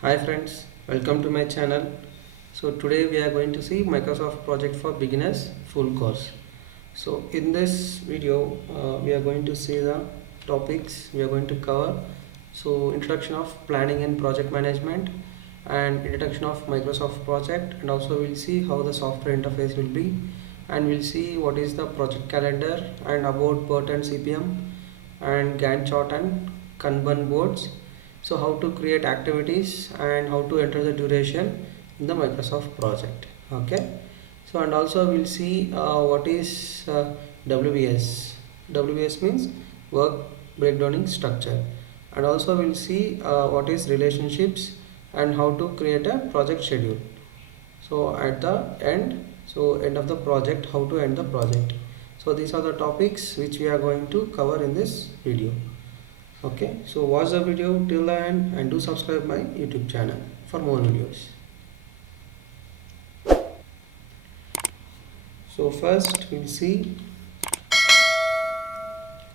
Hi friends, welcome to my channel. So today we are going to see Microsoft Project for Beginners full course. So in this video we are going to see the topics we are going to cover. So introduction of planning and project management and introduction of Microsoft Project, and also we'll see how the software interface will be, and we'll see what is the project calendar and about PERT and CPM and Gantt chart and Kanban boards. So how to create activities and how to enter the duration in the Microsoft project. Okay. So and also we'll see what is WBS. WBS means work breakdowning structure, and also we'll see what is relationships and how to create a project schedule. So at the end, so end of the project, how to end the project. So these are the topics which we are going to cover in this video. Okay, so watch the video till the end and do subscribe my YouTube channel for more videos. So first we'll see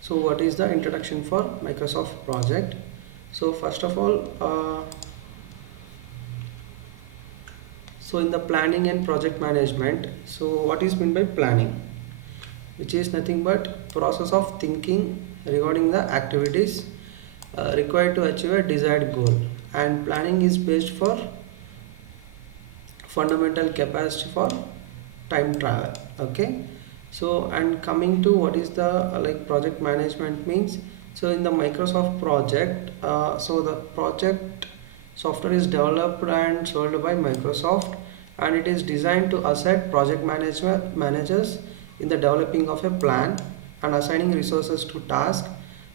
so what is the introduction for Microsoft project. So first of all, so in the planning and project management, so what is meant by planning, which is nothing but process of thinking regarding the activities required to achieve a desired goal, and planning is based for fundamental capacity for time travel. Okay, so and coming to what is the project management means. So in the Microsoft project, so the project software is developed and sold by Microsoft, and it is designed to assist project managers in the developing of a plan and assigning resources to tasks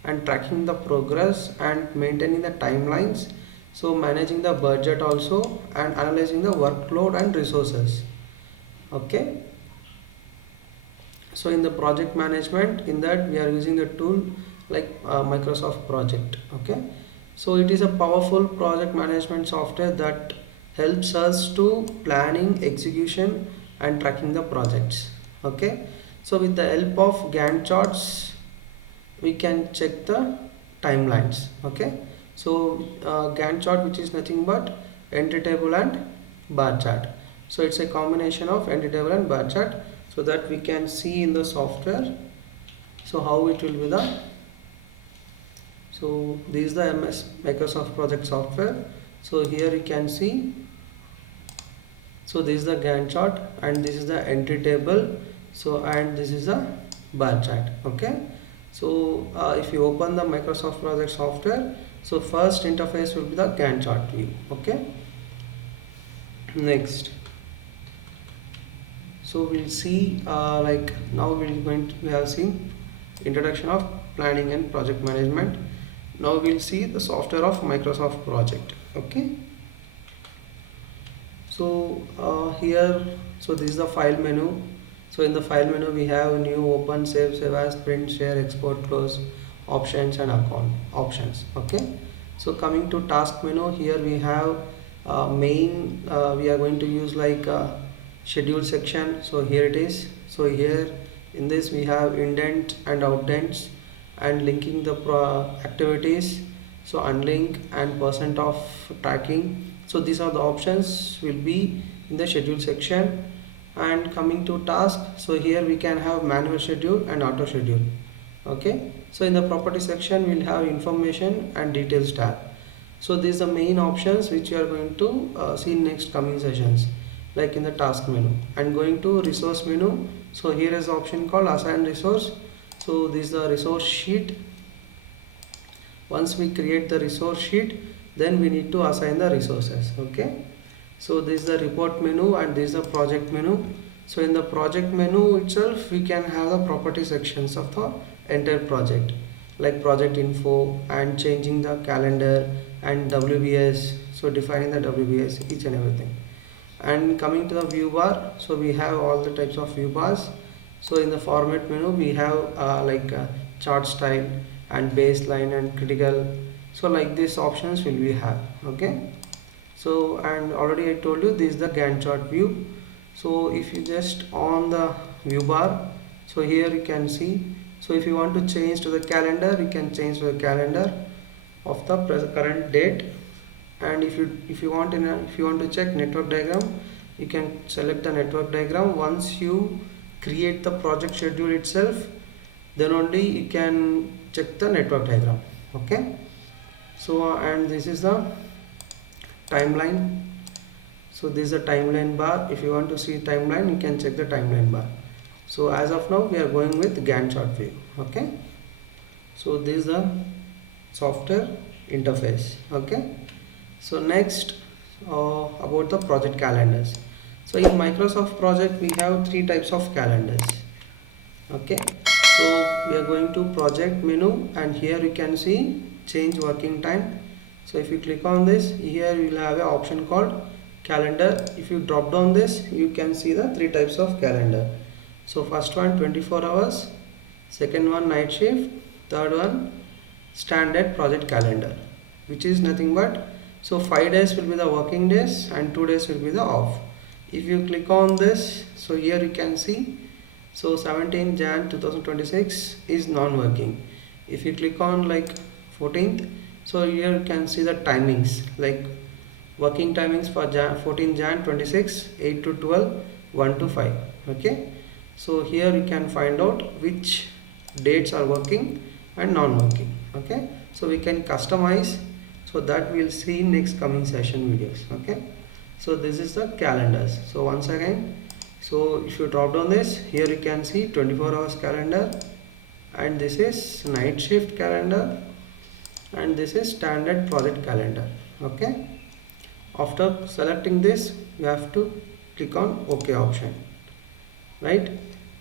and tracking the progress and maintaining the timelines, so managing the budget also and analyzing the workload and resources. Okay, so in the project management, in that we are using a tool like Microsoft project. Okay, so it is a powerful project management software that helps us to planning, execution and tracking the projects. Okay, so with the help of Gantt charts we can check the timelines. Okay, so Gantt chart, which is nothing but entry table and bar chart. So it's a combination of entry table and bar chart, so that we can see in the software so how it will be the. So this is the Microsoft project software. So here you can see, so this is the Gantt chart and this is the entry table, so and this is the bar chart. Okay, so if you open the Microsoft project software, so first interface will be the Gantt chart view. Okay, next, so we'll see now we have seen introduction of planning and project management. Now we'll see the software of Microsoft project. Okay, so here, so this is the file menu. So in the file menu we have new, open, save as, print, share, export, close, options and account options. Okay, so coming to task menu, here we have main, we are going to use schedule section. So here it is. So here in this we have indent and outdents and linking the activities, so unlink and percent of tracking. So these are the options will be in the schedule section. And coming to task, so here we can have manual schedule and auto schedule. Okay, so in the property section we'll have information and details tab. So these are the main options which you are going to see in next coming sessions, like in the task menu. And going to resource menu, so here is the option called assign resource. So this is the resource sheet. Once we create the resource sheet, then we need to assign the resources. Okay, so this is the report menu and this is the project menu. So in the project menu itself we can have the property sections of the entire project, like project info and changing the calendar and WBS, so defining the WBS, each and everything. And coming to the view bar, so we have all the types of view bars. So in the format menu we have chart style and baseline and critical, so like these options will we have. Okay, so and already I told you this is the Gantt chart view. So if you just on the view bar, so here you can see, so if you want to change to the calendar, you can change to the calendar of the current date, and if you want to check network diagram, you can select the network diagram. Once you create the project schedule itself, then only you can check the network diagram. Okay, so and this is the timeline. So this is a timeline bar. If you want to see timeline, you can check the timeline bar. So as of now we are going with Gantt chart view. Okay, so this is the software interface. Okay, so next about the project calendars. So in Microsoft project we have three types of calendars. Okay, so we are going to project menu, and here you can see change working time. So if you click on this, here you will have an option called calendar. If you drop down this, you can see the three types of calendar. So first one 24 hours, second one night shift, third one standard project calendar, which is nothing but, so 5 days will be the working days and 2 days will be the off. If you click on this, so here you can see, so 17 Jan 2026 is non-working. If you click on like 14th, so here you can see the timings, like working timings for 14 Jan 26, 8 to 12, 1 to 5. Okay, so here you can find out which dates are working and non-working. Okay, so we can customize, so that we'll see in next coming session videos. Okay, so this is the calendars. So once again, so if you drop down this, here you can see 24 hours calendar, and this is night shift calendar, and this is standard project calendar. Okay, after selecting this, you have to click on OK option, right?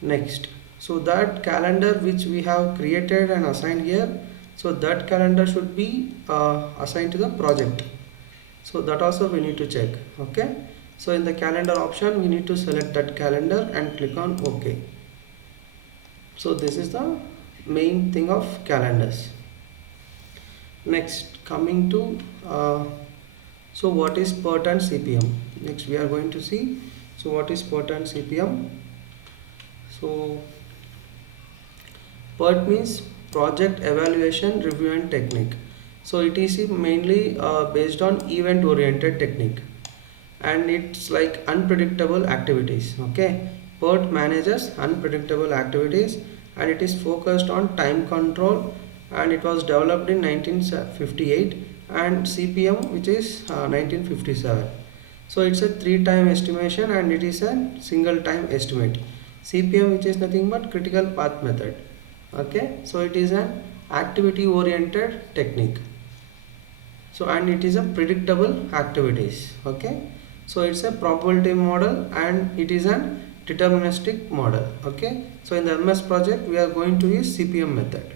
Next, so that calendar which we have created and assigned here, so that calendar should be assigned to the project. So that also we need to check. Okay, so in the calendar option we need to select that calendar and click on OK. So this is the main thing of calendars. Next, coming to so what is PERT and CPM? Next we are going to see, so what is PERT and CPM. So PERT means project evaluation, review and technique. So it is mainly based on event oriented technique, and it's like unpredictable activities. Okay, PERT manages unpredictable activities, and it is focused on time control, and it was developed in 1958, and CPM which is 1957. So it's a 3-time estimation, and it is a single time estimate. CPM, which is nothing but critical path method. Okay, so it is an activity oriented technique. So and it is a predictable activities. Okay, so it's a probability model, and it is an deterministic model. Okay, so in the MS project we are going to use CPM method.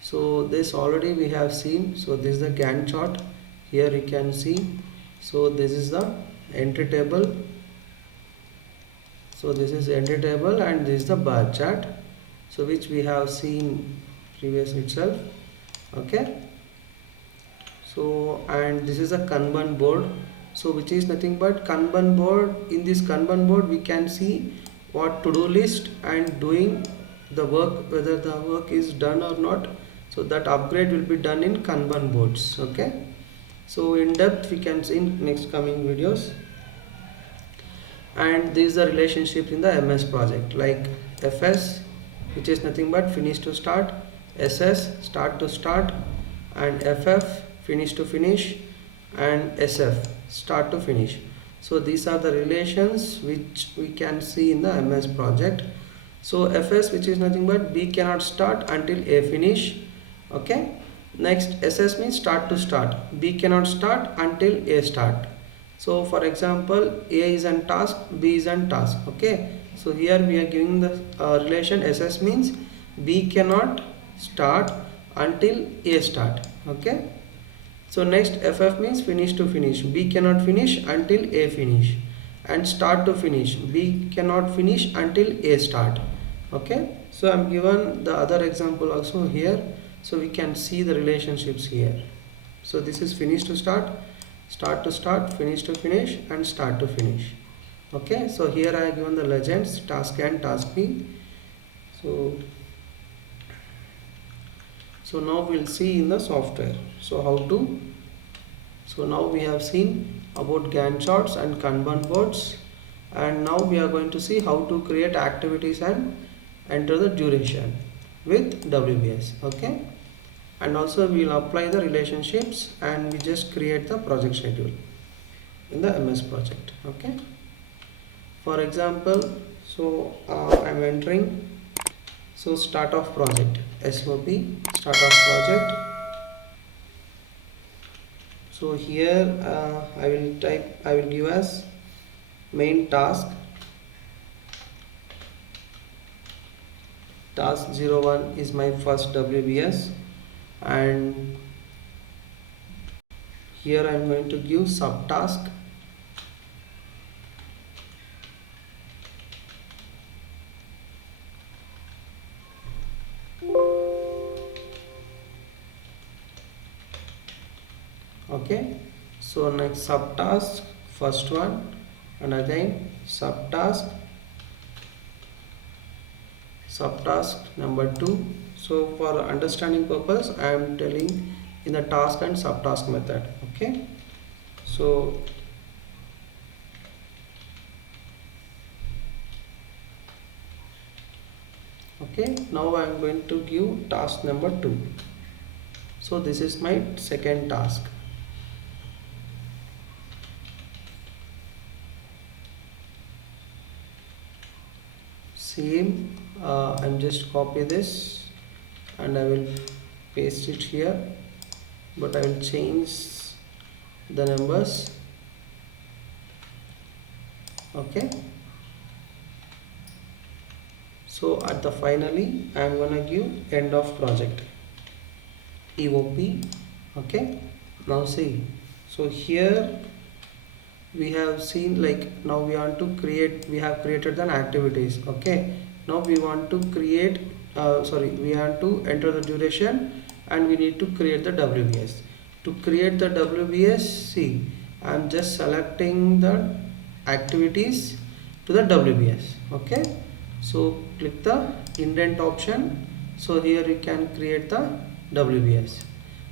So this already we have seen. So this is the Gantt chart. Here you can see, so this is the entry table. So this is entry table, and this is the bar chart, so which we have seen previous itself. Okay, so and this is a Kanban board, so which is nothing but Kanban board. In this Kanban board we can see what to-do list and doing the work, whether the work is done or not. So that upgrade will be done in Kanban boards. Okay, so in depth we can see in next coming videos. And this is the relationship in the MS project, like FS, which is nothing but finish to start, SS start to start, and FF finish to finish, and SF start to finish. So these are the relations which we can see in the MS project. So FS, which is nothing but B cannot start until A finish. Okay, next SS means start to start, B cannot start until A start. So for example, A is on task, B is on task. Okay, so here we are giving the relation SS means B cannot start until A start. Okay, so next FF means finish to finish, B cannot finish until A finish, and start to finish, B cannot finish until A start. Okay, so I'm given the other example also here, so we can see the relationships here. So this is finish to start, start to start, finish to finish, and start to finish. Okay, so here I have given the legends, task A and task B. So So now we'll see in the software. So how to, so now we have seen about Gantt charts and Kanban boards, and now we are going to see how to create activities and enter the duration with WBS. Okay, and also we will apply the relationships and we just create the project schedule in the MS project. Okay, for example, so I'm entering, so start of project, SOP, start of project. So here I will give as main task, task 01 is my first WBS, and here I am going to give subtask. Okay, so next subtask, first one, and again subtask number 2. So for understanding purpose I am telling in the task and subtask method. Okay, so okay, now I am going to give task number 2. So this is my second task. Same, I'm just copy this and I will paste it here, but I will change the numbers. Okay, so at the finally I am gonna give end of project, EOP. Okay, now see, so here we have seen, like, now we want to create, we have created an activities. Okay, now we want to create we want to enter the duration and we need to create the WBS. To create the WBS, see, I am just selecting the activities to the WBS. Okay, so click the indent option, so here you can create the WBS.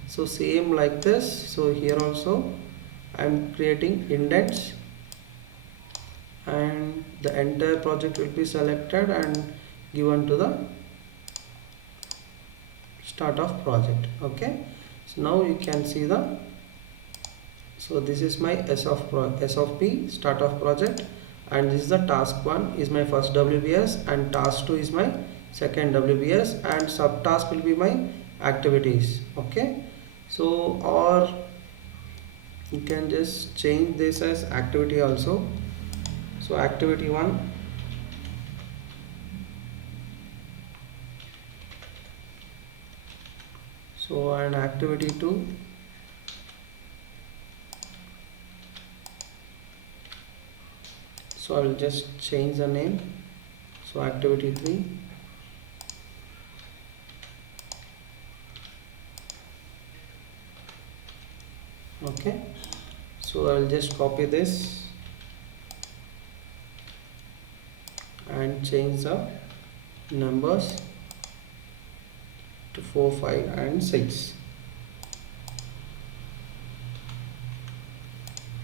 So same like this, so here also I am creating indents and the entire project will be selected and given to the start of project. Okay, so now you can see the, so this is my S of P, start of project, and this is the task 1 is my first WBS and task 2 is my second WBS and subtask will be my activities. Okay, so or you can just change this as activity also. So activity 1, so and activity 2, so I will just change the name, so activity 3, okay, so I will just copy this and change the numbers to 4, 5 and 6.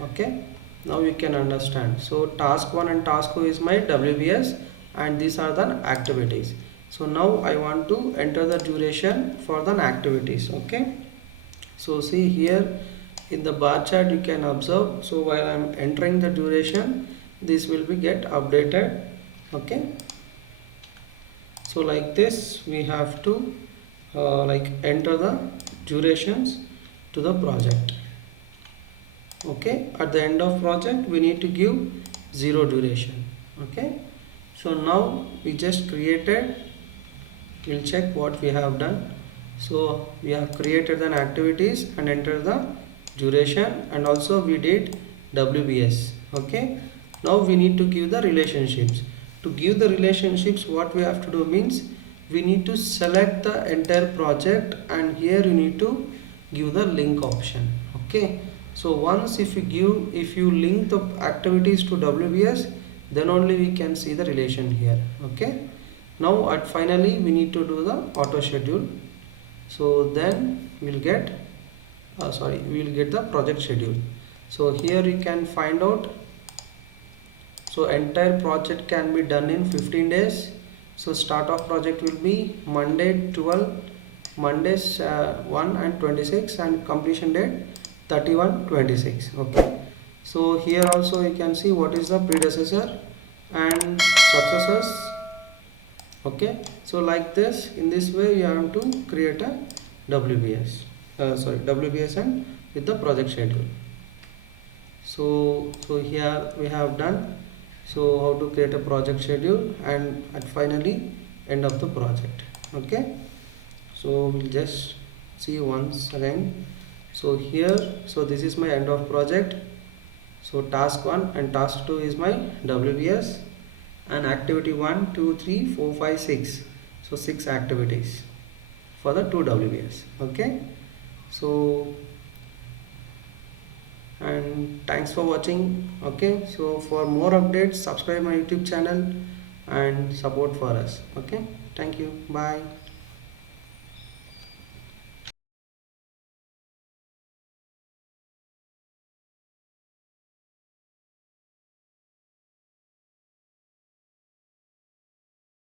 Okay, now you can understand. So task 1 and task 2 is my WBS and these are the activities. So now I want to enter the duration for the activities. Okay, so see here in the bar chart you can observe, so while I am entering the duration, this will be get updated. Okay, so like this we have to like enter the durations to the project. Okay, at the end of project we need to give 0 duration. Okay, so now we just created, we'll check what we have done. So we have created an activities and enter the duration and also we did WBS. Okay, now we need to give the relationships. To give the relationships, what we have to do means we need to select the entire project and here you need to give the link option. Okay, so once if you link the activities to WBS, then only we can see the relation here. Okay, now at finally we need to do the auto schedule. So then we'll get we'll get the project schedule. So here you can find out, so entire project can be done in 15 days. So start of project will be Monday 12, Mondays 1 and 26, and completion date 31/26. Okay, so here also you can see what is the predecessor and successors. Okay, so like this, in this way you have to create a WBS, WBS and with the project schedule. So here we have done, so how to create a project schedule and at finally end of the project. Okay, so we'll just see once again. So here, so this is my end of project. So task 1 and task 2 is my WBS, and activity 1 2 3 4 5 6, so 6 activities for the 2 WBS. Okay, so and thanks for watching. Okay, so for more updates, subscribe my YouTube channel and support for us. Okay, thank you, bye.